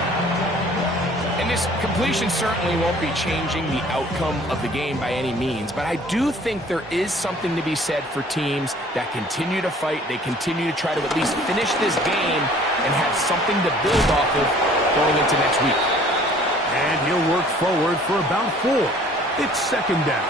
And And this completion certainly won't be changing the outcome of the game by any means, but I do think there is something to be said for teams that continue to fight. They continue to try to at least finish this game and have something to build off of going into next week. And he'll work forward for about 4. It's second down.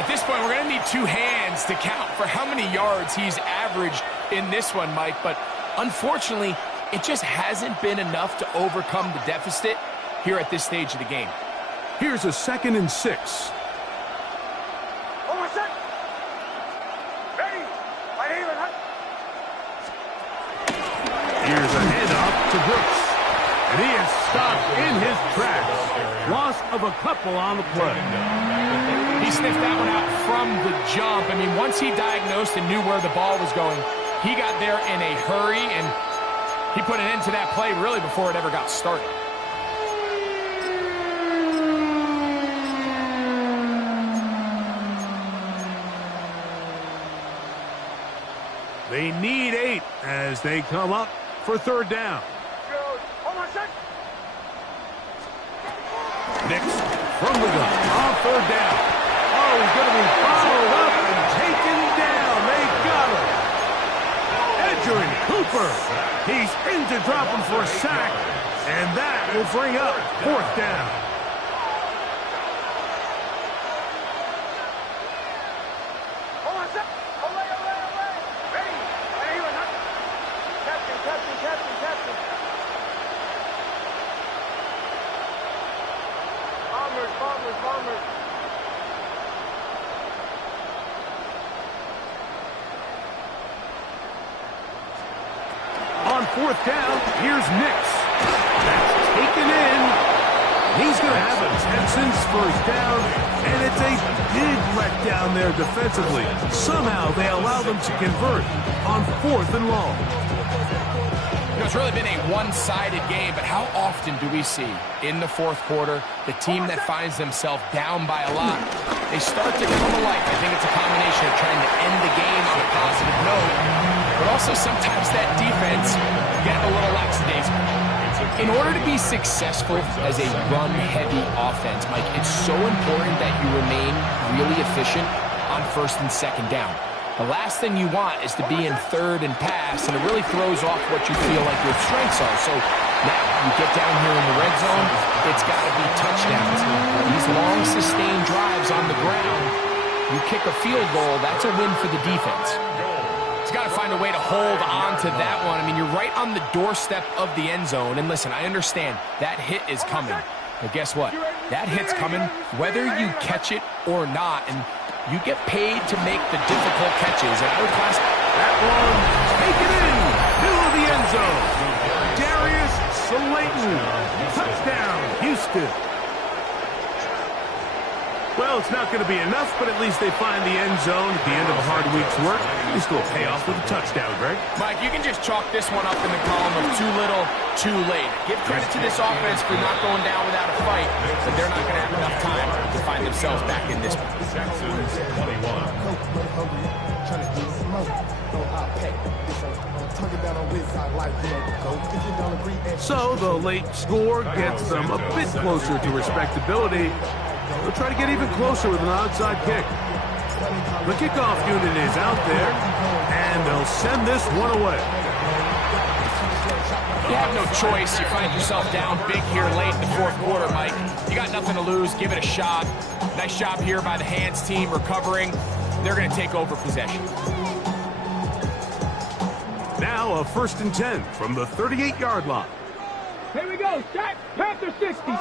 At this point, we're going to need 2 hands to count for how many yards he's averaged in this one, Mike, but unfortunately, it just hasn't been enough to overcome the deficit here at this stage of the game. Here's a 2nd and 6. Here's a handoff to Brooks. And he is stopped in his tracks. Loss of a couple on the play. He sniffed that one out from the jump. I mean, once he diagnosed and knew where the ball was going, he got there in a hurry, and he put an end to that play really before it ever got started. They need 8 as they come up for 3rd down. Next, from the gun, on 3rd down. Oh, he's going to be followed up and taken down. They got him. Edgerrin Cooper. He's in to drop him for a sack, and that will bring up 4th down. On 4th down, here's Nix. That's taken in. He's going to have a Texans 1st down, and it's a big letdown there defensively. Somehow they allow them to convert on 4th and long. You know, it's really been a one-sided game, but how often do we see in the 4th quarter the team that finds themselves down by a lot, they start to come alive? I think it's a combination of trying to end the game on a positive note, but also sometimes that defense get a little lackadaisical. In order to be successful as a run-heavy offense, Mike, it's so important that you remain really efficient on 1st and 2nd down. The last thing you want is to be in 3rd and pass, and it really throws off what you feel like your strengths are. So now you get down here in the red zone, it's got to be touchdowns. These long, sustained drives on the ground, you kick a field goal, that's a win for the defense. He's got to find a way to hold on to that one. I mean, you're right on the doorstep of the end zone. And listen, I understand that hit is coming. But guess what? That hit's coming whether you catch it or not. And you get paid to make the difficult catches. And I would class that one taken in, middle of the end zone. Darius Slayton, touchdown, Houston. Well, it's not going to be enough, but at least they find the end zone at the end of a hard week's work. They still pay off with a touchdown, Greg. Mike, you can just chalk this one up in the column of too little, too late. Give credit to this offense for not going down without a fight, but they're not going to have enough time to find themselves back in this one. Texans 21. So the late score gets them a bit closer to respectability. They'll try to get even closer with an onside kick. The kickoff unit is out there, and they'll send this one away. You have no choice. You find yourself down big here late in the 4th quarter, Mike. You got nothing to lose. Give it a shot. Nice job here by the hands team recovering. They're going to take over possession. Now a 1st and 10 from the 38-yard line. Here we go. Shot. Panther 60.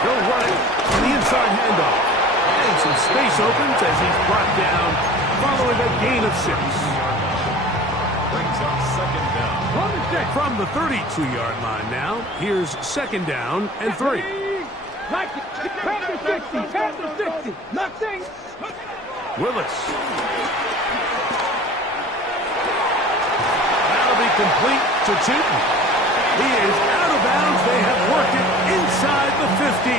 They'll run it on the inside handoff. And some space opens as he's brought down following a gain of 6. Brings up 2nd down. From the 32-yard line now, here's 2nd down and 3. Like it. Panther 60. Panther 60. Nothing. Willis. That'll be complete to Tootin. He is out of bounds. They have worked it inside the 50.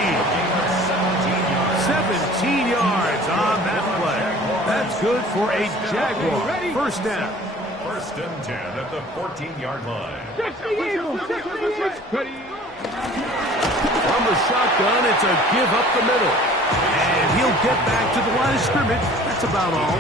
17 yards on that play. That's good for a Jaguar 1st down. First and 10 at the 14-yard line. Ready. From the shotgun, it's a give up the middle. And he'll get back to the line of scrimmage. That's about all.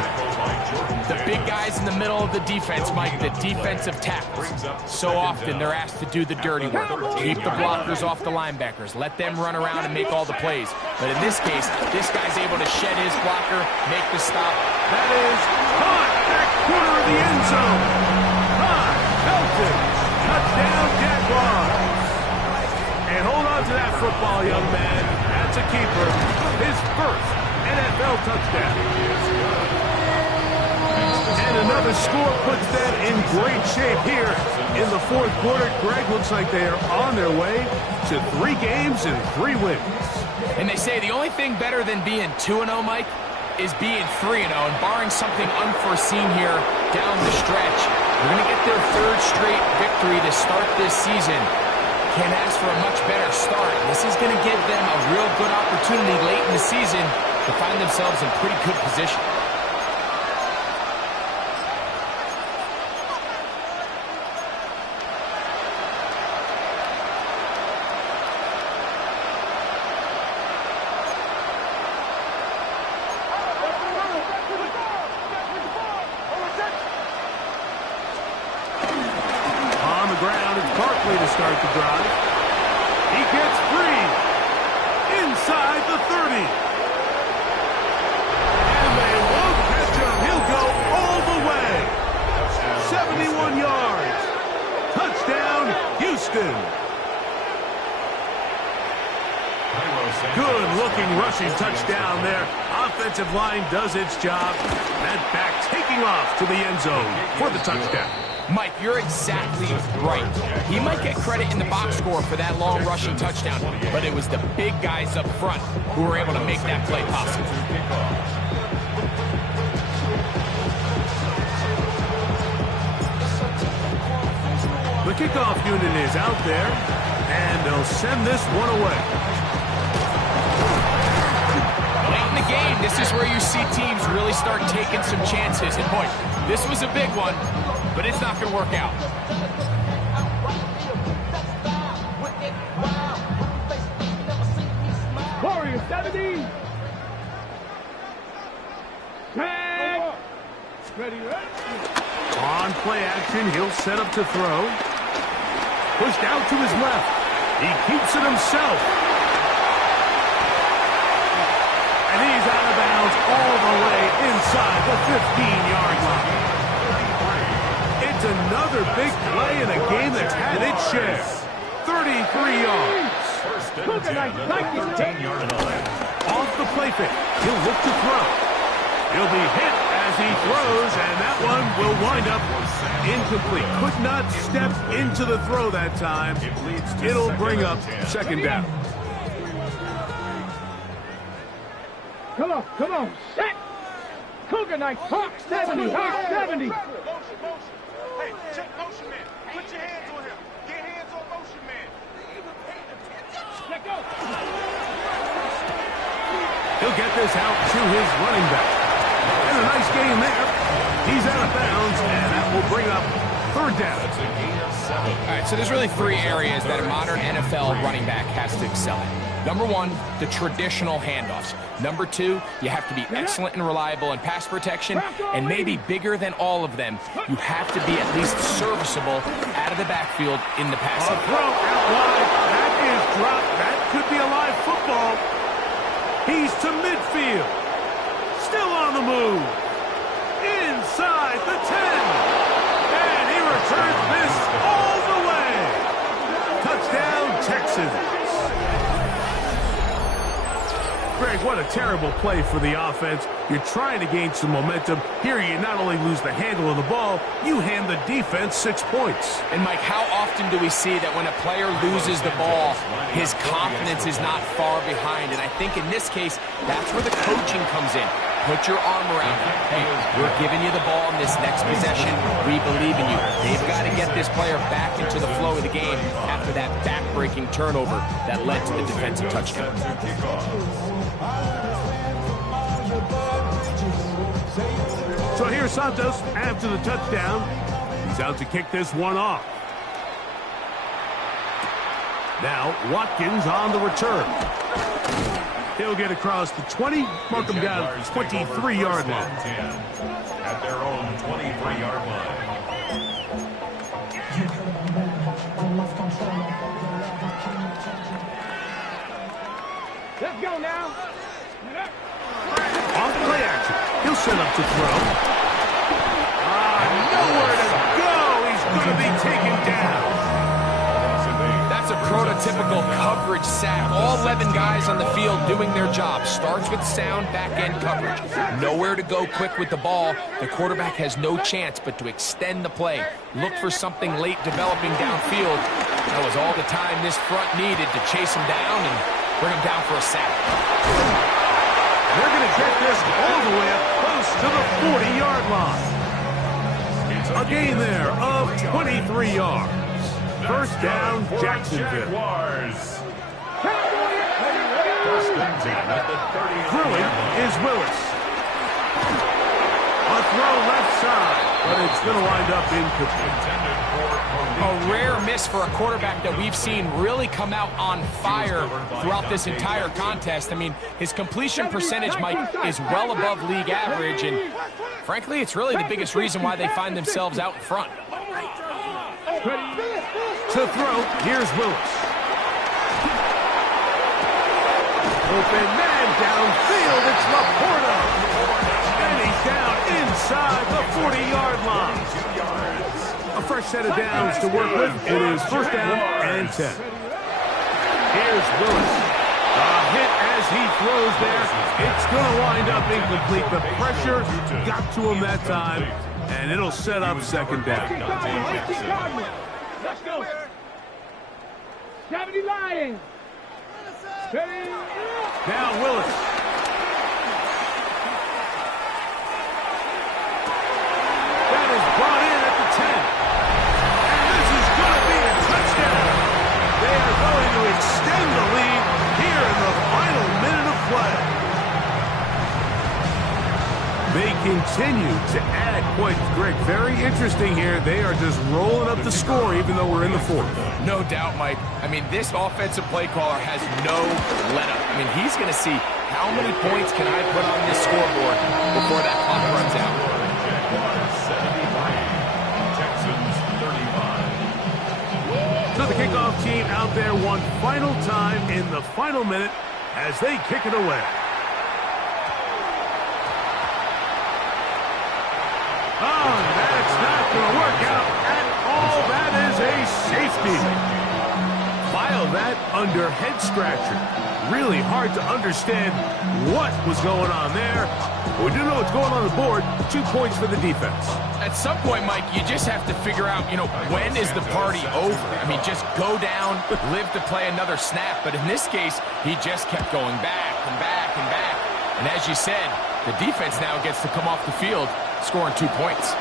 The big guys in the middle of the defense, Mike, the defensive tackles. So often they're asked to do the dirty work. Keep the blockers off the linebackers. Let them run around and make all the plays. But in this case, this guy's able to shed his blocker, make the stop. That is caught back corner of the end zone. High, Felton. Touchdown, Jaguars. And hold on to that football, young man. That's a keeper. His first NFL touchdown. And another score puts them in great shape here in the fourth quarter. Greg, looks like they are on their way to 3 games and 3 wins. And they say the only thing better than being 2-0, Mike, is being 3-0. And barring something unforeseen here down the stretch, they're going to get their 3rd straight victory to start this season. Can't ask for a much better start. This is going to give them a real good opportunity late in the season to find themselves in pretty good position. To start the drive. He gets free inside the 30. And they won't catch him. He'll go all the way. 71 yards. Touchdown, Houston. Good-looking rushing touchdown there. Offensive line does its job. That back taking off to the end zone for the touchdown. Mike, you're exactly right. He might get credit in the box score for that long rushing touchdown, but it was the big guys up front who were able to make that play possible. The kickoff unit is out there, and they'll send this one away. Late in the game, this is where you see teams really start taking some chances. And boy, this was a big one, but it's not going to work out. Warriors 70. Tag. Ready. On play action, he'll set up to throw. Pushed out to his left. He keeps it himself. And he's out of bounds all the way inside the 15-yard line. It's another big play in a game that's had its share. 33 yards. First and 10 at the 13-yard line. Off the play fake. He'll look to throw. He'll be hit as he throws, and that one will wind up incomplete. Could not step into the throw that time. It'll bring up second down. Come on, set. Cougar Knight, Hawk 70, Hawk 70. Motion. Hey, check motion man. Put your hands on him. Get hands on motion man. Let go. He'll get this out to his running back. And a nice gain there. He's out of bounds, and that will bring up third down. That's a gain of 7. All right, so there's really 3 areas that a modern NFL running back has to excel in. Number 1, the traditional handoffs. Number 2, you have to be excellent and reliable in pass protection. And maybe bigger than all of them, you have to be at least serviceable out of the backfield in the A passing. throw out wide. That is dropped. That could be a live football. He's to midfield. Still on the move. Inside the 10. And he returns this all the way. Touchdown, Texans. Greg, what a terrible play for the offense. You're trying to gain some momentum. Here you not only lose the handle of the ball, you hand the defense 6 points. And Mike, how often do we see that when a player loses the ball, his confidence is not far behind? And I think in this case, that's where the coaching comes in. Put your arm around him. Hey, we're giving you the ball in this next possession. We believe in you. They've got to get this player back into the flow of the game after that back-breaking turnover that led to the defensive touchdown. So here's Santos after the touchdown. out to kick this one off. Now, Watkins on the return. He'll get across the 20, mark him down at the 23-yard line. At their own 23-yard line. Let's go now. On play action. He'll set up to throw. Nowhere to go. He's going to be taken down. That's a prototypical coverage sack. All 11 guys on the field doing their job. Starts with sound back-end coverage. Nowhere to go quick with the ball. The quarterback has no chance but to extend the play. Look for something late developing downfield. That was all the time this front needed to chase him down and bring him down for a sack. They're going to get this all the way up close to the 40-yard line. A gain there of 23 yards. First down, Jacksonville. Jaguars. First and 10 at the 30. Throwing is Willis. A throw left side, but it's going to wind up incomplete. A rare miss for a quarterback that we've seen really come out on fire throughout this entire contest. I mean, his completion percentage, Mike, is well above league average, and frankly, it's really the biggest reason why they find themselves out in front. To throw, here's Willis. Open man downfield, it's Laporta. And he's down inside the 40-yard line. A fresh set of downs to work with. It is first down and 10. Here's Willis. A hit as he throws there. It's going to wind up incomplete. The pressure got to him that time, and it'll set up second down. Let's go. 70 Lions. Now Willis. That is brought in at the 10. And this is going to be a touchdown. They are going to extend the lead here in the final minute of play. They continue to add points. Greg, very interesting here. They are just rolling up the score even though we're in the fourth. No doubt, Mike. I mean, this offensive play caller has no let-up. I mean, he's going to see how many points can I put on this scoreboard before that clock runs out. Jaguars 75. Texans 35. So the kickoff team out there one final time in the final minute as they kick it away. Oh, that's not going to work out at all. That is a safety. File that under head scratcher. Really hard to understand what was going on there. But we do know what's going on the board. 2 points for the defense. At some point, Mike, you just have to figure out, when is the party over? I mean, just go down, live to play another snap. But in this case, he just kept going back and back and back. And as you said, the defense now gets to come off the field, scoring 2 points.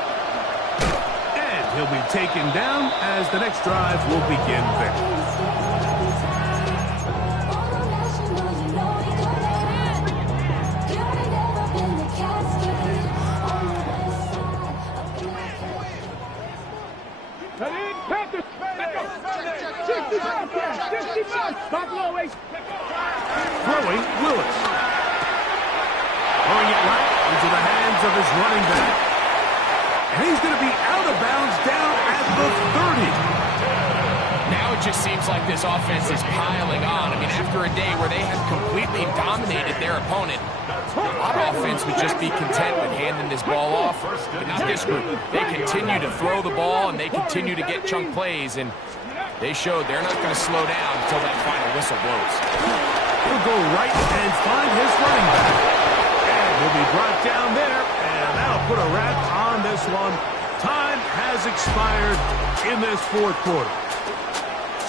And he'll be taken down as the next drive will begin there. Throwing, Willis. Throwing it right into the hands of his running back. And he's going to be out of bounds down at the 30. Now it just seems like this offense is piling on. I mean, after a day where they have completely dominated their opponent, a lot of offense would just be content with handing this ball off. But not this group. They continue to throw the ball, and they continue to get chunk plays, and they showed they're not going to slow down until that final whistle blows. He'll go right and find his running back. And he'll be brought down there, and that'll put a wrap on this one. Time has expired in this fourth quarter.